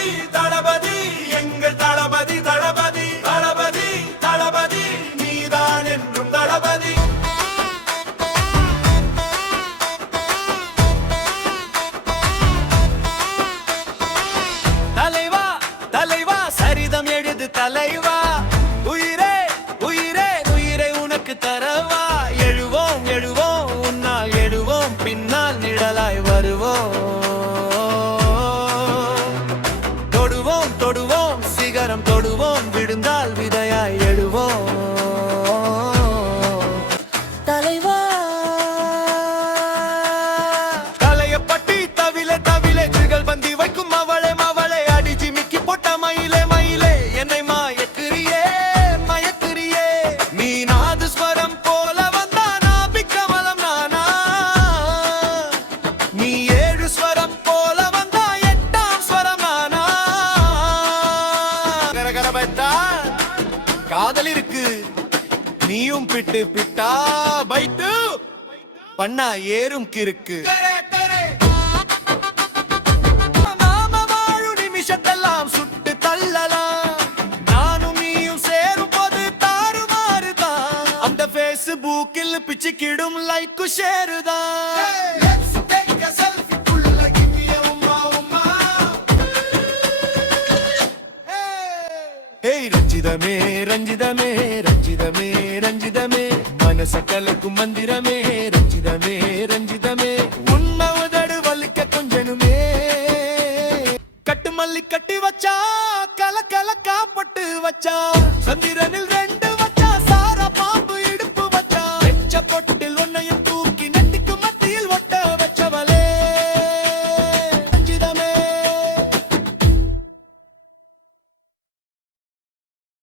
தளபதி தளபதி எங்கள் தளபதி தளபதி தளபதி தளபதி நீதான் என்றும் தளபதி. தலைவா தலைவா சரிதம் எழுது தலைவா, உயிரே உயிரே உயிரை உனக்கு தரவா. எழுவோம் எழுவோம் உன்னால் எழுவோம், பின்னால் நிழலாய் வருவோம். தொடுவோம் தொடுவோம் சிகரம் தொடுவோம், விழுந்தால் விதையாய் எழுவோம். தலைவா தலையப்பட்டி தவிலே தவிலே சிறுகள் பந்தி வைக்கும் அவளே மவளே, அடி ஜிமிக்கி போட்ட மயிலே மயிலே என்னை மயக்கிறியே மயக்கிறியே. நீ நாதஸ்வரம் போல வந்தா நாபி கமலம் நானா, நீ ஏழு ஸ்வரம் போல வந்தா எட்டாம் ஸ்வரம் நானா. கரகரபத்தா காதல் இருக்கு, நீயும் பிட்டு பிட்டா பைட்டு பண்ணா ஏறும் கிறுக்கு. நாம வாழும் நிமிஷத்தெல்லாம் சுட்டு தள்ளலாம், நானும் நீயும் சேரும் போது தாறுமாறுதான். அந்த பேஸ்புக்கில் பிச்சுக்கிடும் லைக் ஷேருதான். ஏய் ரஞ்சிதமே ரஞ்சிதமே ரஞ்சிதமே ரஞ்சிதமே, மனச கலக்கும் மந்திரமே ரஞ்சிதமே ரஞ்சிதமே. உண்மை உதடு வலிக்க கொஞ்சனுமே, கட்டு மல்லி கட்டி வச்சா கல கல காப்பட்டு வச்சா. சந்திரன்